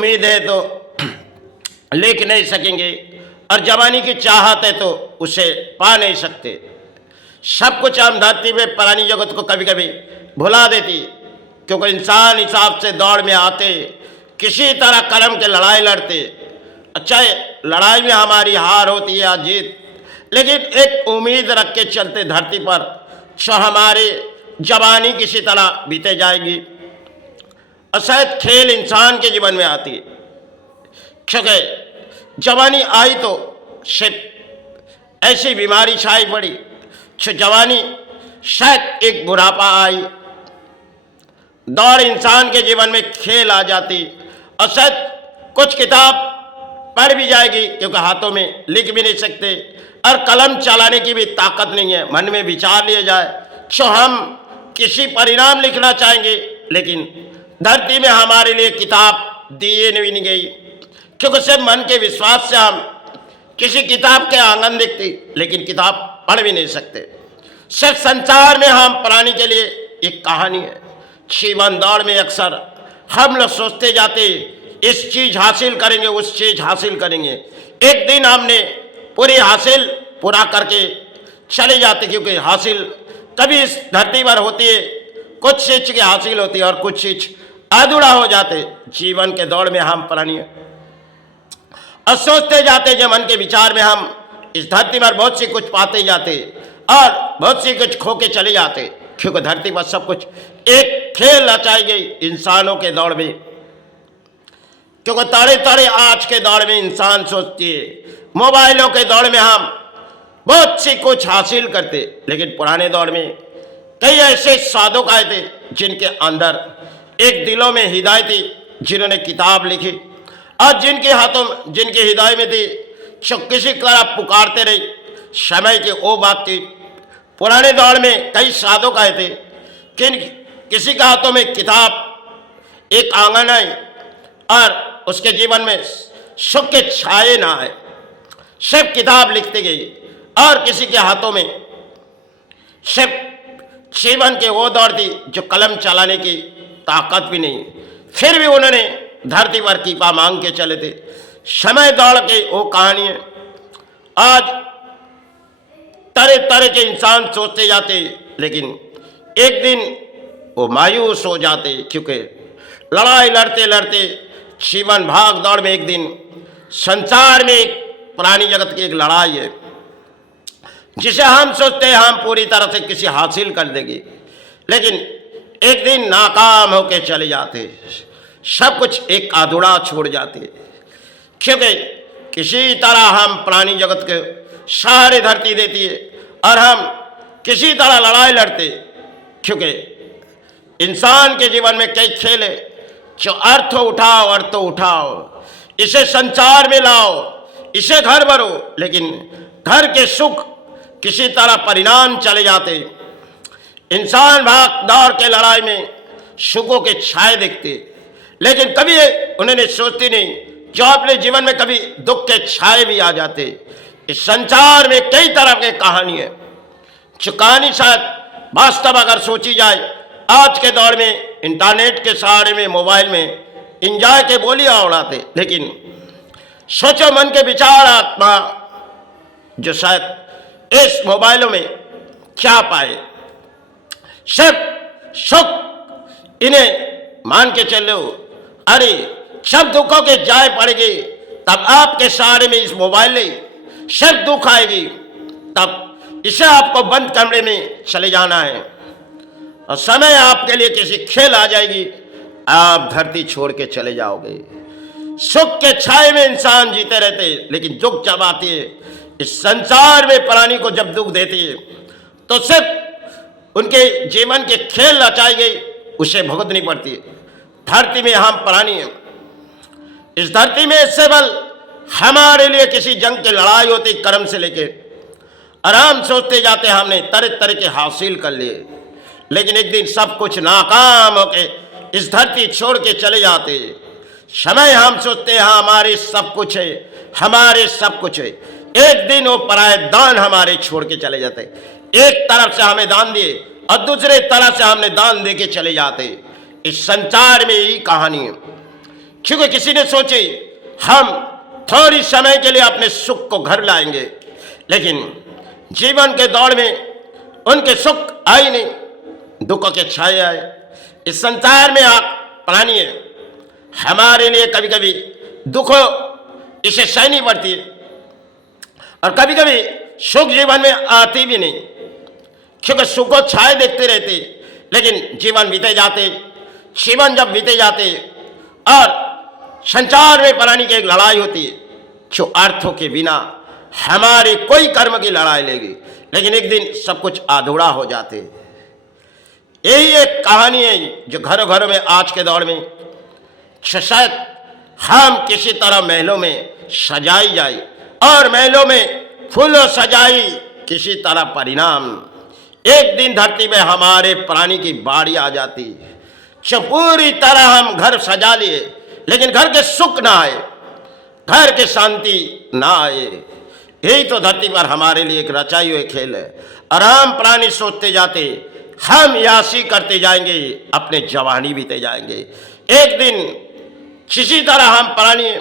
उम्मीद है तो लिख नहीं सकेंगे, और जवानी की चाहत है तो उसे पा नहीं सकते। सब कुछ हम धरती में पुरानी जगत को कभी कभी भुला देती, क्योंकि इंसान हिसाब से दौड़ में आते, किसी तरह कलम के लड़ाई लड़ते। अच्छा, लड़ाई में हमारी हार होती है या जीत, लेकिन एक उम्मीद रख के चलते धरती पर, जो हमारी जवानी किसी तरह बीते जाएगी। और शायद खेल इंसान के जीवन में आती है, क्योंकि जवानी आई तो सिर्फ ऐसी बीमारी छाई पड़ी, जो जवानी शायद एक बुढ़ापा आई, दौड़ इंसान के जीवन में खेल आ जाती, और शायद कुछ किताब पढ़ भी जाएगी, क्योंकि हाथों में लिख भी नहीं सकते, और कलम चलाने की भी ताकत नहीं है। मन में विचार लिए जाए जो हम किसी परिणाम लिखना चाहेंगे, लेकिन धरती में हमारे लिए किताब दिए नहीं गई, क्योंकि सिर्फ मन के विश्वास से हम किसी किताब के आंगन देखते, लेकिन किताब पढ़ भी नहीं सकते। सिर्फ संसार में हम प्राणी के लिए एक कहानी है। जीवन दौड़ में अक्सर हम लोग सोचते जाते, इस चीज हासिल करेंगे, उस चीज हासिल करेंगे। एक दिन हमने पूरा करके चले जाते, क्योंकि हासिल कभी इस धरती पर होती है, कुछ चीज की हासिल होती है और कुछ चीज अधूरा हो जाते। जीवन के दौड़ में हम प्राणी और सोचते जाते, जब मन के विचार में हम इस धरती पर बहुत सी कुछ पाते जाते और बहुत सी कुछ खो के चले जाते, क्योंकि धरती पर सब कुछ एक खेल रचाई गई इंसानों के दौड़ में। क्योंकि ताड़े ताड़े आज के दौर में इंसान सोचती है, मोबाइलों के दौर में हम बहुत सी कुछ हासिल करते, लेकिन पुराने दौर में कई ऐसे साधक आए थे जिनके अंदर एक दिलों में हिदायत थी, जिन्होंने किताब लिखी, और जिनके हाथों जिनकी हिदायत में थी, जो किसी तरह पुकारते रहे। समय की वो बात थी, पुराने दौर में कई साधक आए थे, किसी के हाथों में किताब एक आंगन आई, और उसके जीवन में सुख के छाए ना आए, सिर्फ किताब लिखते गई, और किसी के हाथों में सिर्फ जीवन के वो दौर थी जो कलम चलाने की ताकत भी नहीं, फिर भी उन्होंने धरती पर कीपा मांग के चले थे। समय दौड़ के वो कहानी है। आज तरह तरह के इंसान सोचते जाते, लेकिन एक दिन वो मायूस हो जाते, क्योंकि लड़ाई लड़ते लड़ते जीवन भाग दौड़ में एक दिन संसार में एक पुरानी जगत की एक लड़ाई है, जिसे हम सोचते हैं हम पूरी तरह से किसी हासिल कर देंगे, लेकिन एक दिन नाकाम होके चले जाते, सब कुछ एक अधूरा छोड़ जाते, क्योंकि किसी तरह हम पुरानी जगत के सहारे धरती देती है, और हम किसी तरह लड़ाई लड़ते, क्योंकि इंसान के जीवन में कई खेल है, जो अर्थ उठाओ, इसे संसार में लाओ, इसे घर भरो, लेकिन घर के सुख किसी तरह परिणाम चले जाते। इंसान भाग दौड़ के लड़ाई में सुखों के छाए देखते, लेकिन कभी उन्हें सोचती नहीं जो अपने जीवन में कभी दुख के छाए भी आ जाते। इस संसार में कई तरह के कहानी है, जो कहानी शायद वास्तव अगर सोची जाए, आज के दौर में इंटरनेट के सहारे में, मोबाइल में इंजॉय के बोलियां उड़ाते, लेकिन सोचो मन के विचार आत्मा जो शायद इस मोबाइलों में क्या पाए, सब सुख इन्हें मान के चलो, अरे सब दुखों के जाए पड़ेगी, तब आपके सहारे में इस मोबाइल में सब दुख आएगी, तब इसे आपको बंद कमरे में चले जाना है, और समय आपके लिए किसी खेल आ जाएगी, आप धरती छोड़ के चले जाओगे। सुख के छाए में इंसान जीते रहते, लेकिन दुख जब आती है इस संसार में, प्राणी को जब दुख देती है, तो सिर्फ उनके जीवन के खेल रचाई गई उसे भुगतनी पड़ती है। धरती में हम प्राणी हैं, इस धरती में इससे बल हमारे लिए किसी जंग की लड़ाई होती कर्म से लेके, आराम सोचते जाते हमने तरह तरह के हासिल कर लिए, लेकिन एक दिन सब कुछ नाकाम होके इस धरती छोड़ के चले जाते। समय हम सोचते हैं हमारे सब कुछ है, हमारे सब कुछ है, एक दिन वो पराये दान हमारे छोड़ के चले जाते। एक तरफ से हमें दान दिए और दूसरे तरफ से हमने दान दे के चले जाते। इस संसार में यही कहानी है, क्योंकि किसी ने सोचे हम थोड़ी समय के लिए अपने सुख को घर लाएंगे, लेकिन जीवन के दौड़ में उनके सुख आए नहीं, दुखों के छाए आए। इस संसार में आप प्राणी है, हमारे लिए कभी कभी दुखों इसे सहनी पड़ती है और कभी कभी सुख जीवन में आती भी नहीं, क्योंकि सुखों छाए देखते रहते, लेकिन जीवन बीते जाते। जीवन जब बीते जाते और संसार में प्राणी की एक लड़ाई होती है जो अर्थों के बिना हमारे कोई कर्म की लड़ाई लेगी, लेकिन एक दिन सब कुछ अधूरा हो जाते। यही एक कहानी है जो घरों घरों में आज के दौर में शायद हम किसी तरह महलों में सजाई जाए और महलों में फूलों सजाई किसी तरह परिणाम, एक दिन धरती में हमारे प्राणी की बाड़ी आ जाती जो पूरी तरह हम घर सजा लिए, लेकिन घर के सुख ना आए, घर के शांति ना आए। यही तो धरती पर हमारे लिए एक रचाई हुई खेल है। और हम प्राणी सोचते जाते, हम यासी करते जाएंगे, अपने जवानी बीते जाएंगे। एक दिन किसी तरह हम प्राणी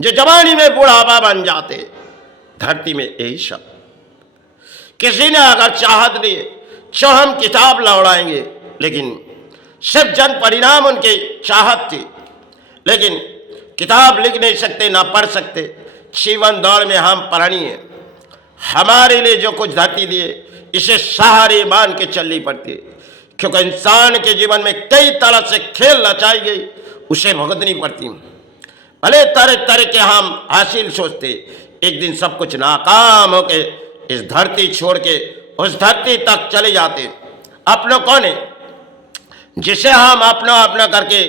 जो जवानी में बुढ़ापा बन जाते। धरती में यही सब, किसी ने अगर चाहत ली तो हम किताब लौड़ाएंगे, लेकिन सिर्फ जन परिणाम उनके चाहत थी, लेकिन किताब लिख नहीं सकते, ना पढ़ सकते। जीवन दौड़ में हम प्राणी हैं, हमारे लिए जो कुछ धरती दिए इसे सहारे मान के चलनी पड़ती है, क्योंकि इंसान के जीवन में कई तरह से खेल रचाई गई, उसे भुगतनी पड़ती। भले तरह तरह के हम हासिल सोचते, एक दिन सब कुछ नाकाम होके इस धरती छोड़ के उस धरती तक चले जाते। अपना कौन है जिसे हम अपना अपना करके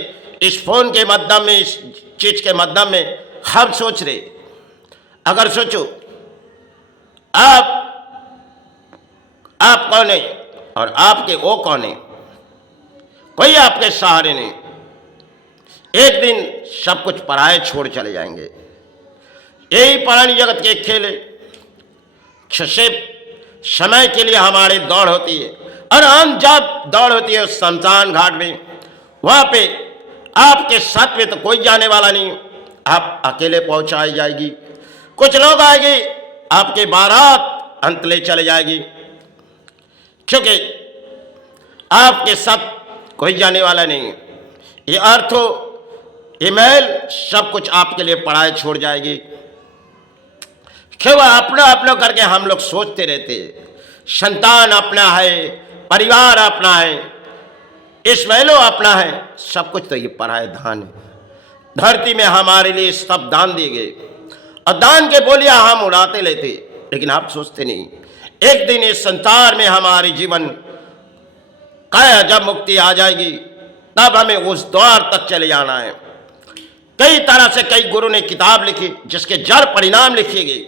इस फोन के माध्यम में, इस चीज के माध्यम में हम सोच रहे। अगर सोचो आप कौन है और आपके वो कौन है, कोई आपके सहारे नहीं। एक दिन सब कुछ पराये छोड़ चले जाएंगे। यही प्राणी जगत के खेल है। सिर्फ समय के लिए हमारी दौड़ होती है, और हम जब दौड़ होती है उस शमशान घाट में, वहां पे आपके साथ में तो कोई जाने वाला नहीं, आप अकेले पहुंचाई जाएगी। कुछ लोग आएंगे, आपके बारात अंत ले चले जाएगी, क्योंकि आपके साथ कोई जाने वाला नहीं। ये अर्थ हो, ये महल सब कुछ आपके लिए पढ़ाई छोड़ जाएगी। क्यों अपना अपना करके हम लोग सोचते रहते, संतान अपना है, परिवार अपना है, इस महलों अपना है, सब कुछ तो ये पराये दान है। धरती में हमारे लिए सब दान दिए गए, और दान के बोलियां हम उड़ाते लेते, लेकिन आप सोचते नहीं एक दिन इस संसार में हमारे जीवन का जब मुक्ति आ जाएगी, तब हमें उस द्वार तक चले जाना है। कई तरह से कई गुरु ने किताब लिखी, जिसके जड़ परिणाम लिखे गए।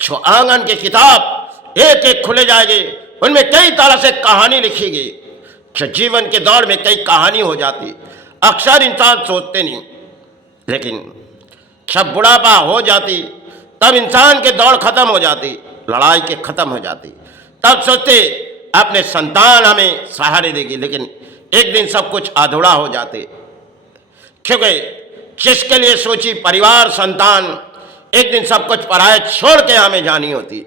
जो आंगन की किताब एक एक खुले जाएंगे, उनमें कई तरह से कहानी लिखी गई। जो जीवन के दौर में कई कहानी हो जाती, अक्सर इंसान सोचते नहीं, लेकिन जब बुढ़ापा हो जाती तब इंसान के दौड़ खत्म हो जाती, लड़ाई के खत्म हो जाती। तब सोचते अपने संतान हमें सहारे देगी, लेकिन एक दिन सब कुछ अधूरा हो जाते, क्योंकि जिसके लिए सोची परिवार संतान, एक दिन सब कुछ पराये छोड़ के हमें जानी होती।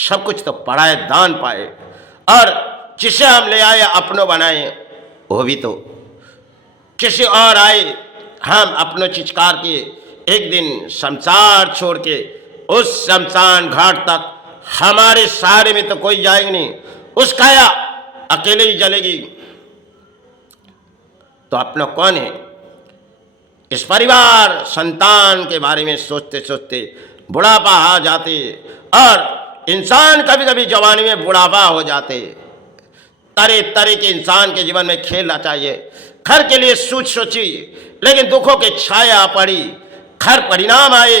सब कुछ तो पराये दान पाए, और जिसे हम ले आए अपनों बनाए, वो भी तो किसी और आए, हम अपनों चिचकार किए। एक दिन शमशान छोड़ के उस शमशान घाट तक हमारे सहारे में तो कोई जाएगा नहीं, उस काया अकेले ही जलेगी। तो अपना कौन है? इस परिवार संतान के बारे में सोचते सोचते बुढ़ापा आ जाते, और इंसान कभी कभी जवानी में बुढ़ापा हो जाते। तरह तरह के इंसान के जीवन में खेलना चाहिए। घर के लिए सोची, लेकिन दुखों के छाया पड़ी, घर परिणाम आए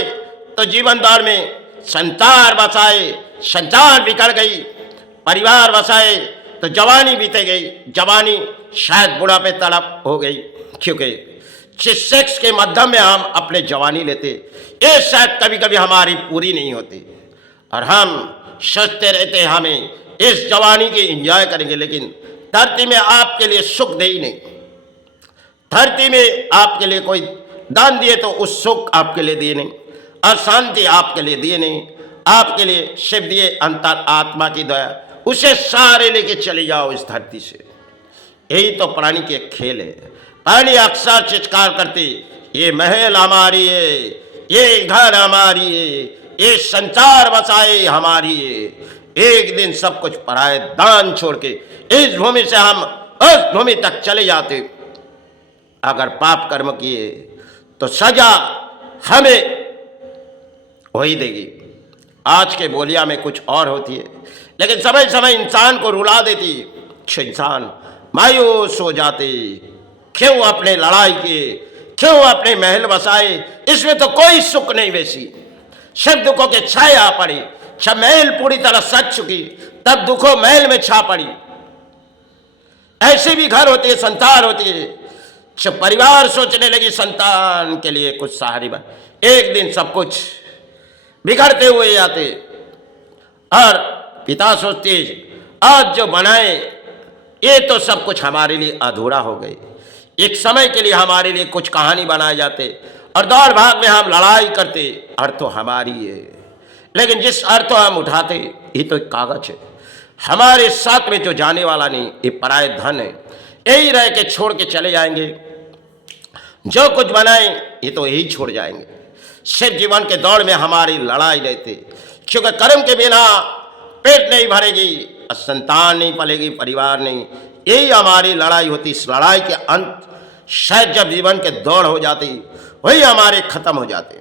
तो जीवन दौर में संसार बसाए, संसार बिगड़ गई, परिवार बसाए तो जवानी बीते गई, जवानी शायद बुढ़ापे तड़प हो गई, क्योंकि जिस सेक्स के माध्यम में हम अपने जवानी लेते, ये शायद कभी कभी हमारी पूरी नहीं होती, और हम सोचते रहते हमें इस जवानी की एंजॉय करेंगे, लेकिन धरती में आपके लिए सुख दे ही नहीं। धरती में आपके लिए कोई दान दिए तो उस सुख आपके लिए दिए नहीं, अशांति आपके लिए दिए नहीं, आपके लिए शिव दिए अंतर आत्मा की दया, उसे सारे लेके चले जाओ इस धरती से। यही तो प्राणी के खेल है। प्राणी अक्सर चित्कार करते, ये महल हमारी है, ये घर हमारी है, ये संसार बसाए हमारी है। एक दिन सब कुछ पराये दान छोड़ के इस भूमि से हम उस भूमि तक चले जाते। अगर पाप कर्म किए तो सजा हमें वही देगी। आज के बोलिया में कुछ और होती है, लेकिन समय समय इंसान को रुला देती। इंसान मायूस हो जाते, क्यों अपने लड़ाई किए, क्यों अपने महल बसाए, इसमें तो कोई सुख नहीं वैसी। सब दुखों के छाया पड़ी, जब महल पूरी तरह सज चुकी तब दुखों महल में छा पड़ी। ऐसे भी घर होते हैं, संतान होती है, जब परिवार सोचने लगी संतान के लिए कुछ सहारे बन, एक दिन सब कुछ बिगड़ते हुए आते। और पिता सोचते आज जो बनाए ये तो सब कुछ हमारे लिए अधूरा हो गई। एक समय के लिए हमारे लिए कुछ कहानी बनाए जाते और दौड़ भाग में हम लड़ाई करते, अर्थ तो हमारी है, लेकिन जिस अर्थ हम उठाते ये तो एक कागज है, हमारे साथ में जो जाने वाला नहीं, ये पराये धन है, यही रह के छोड़ के चले जाएंगे। जो कुछ बनाए ये तो यही छोड़ जाएंगे। सिर्फ जीवन के दौड़ में हमारी लड़ाई रहती, क्योंकि कर्म के बिना पेट नहीं भरेगी, संतान नहीं पलेगी, परिवार नहीं, यही हमारी लड़ाई होती। इस लड़ाई के अंत शायद जब जीवन के दौड़ हो जाती, वही हमारे खत्म हो जाते।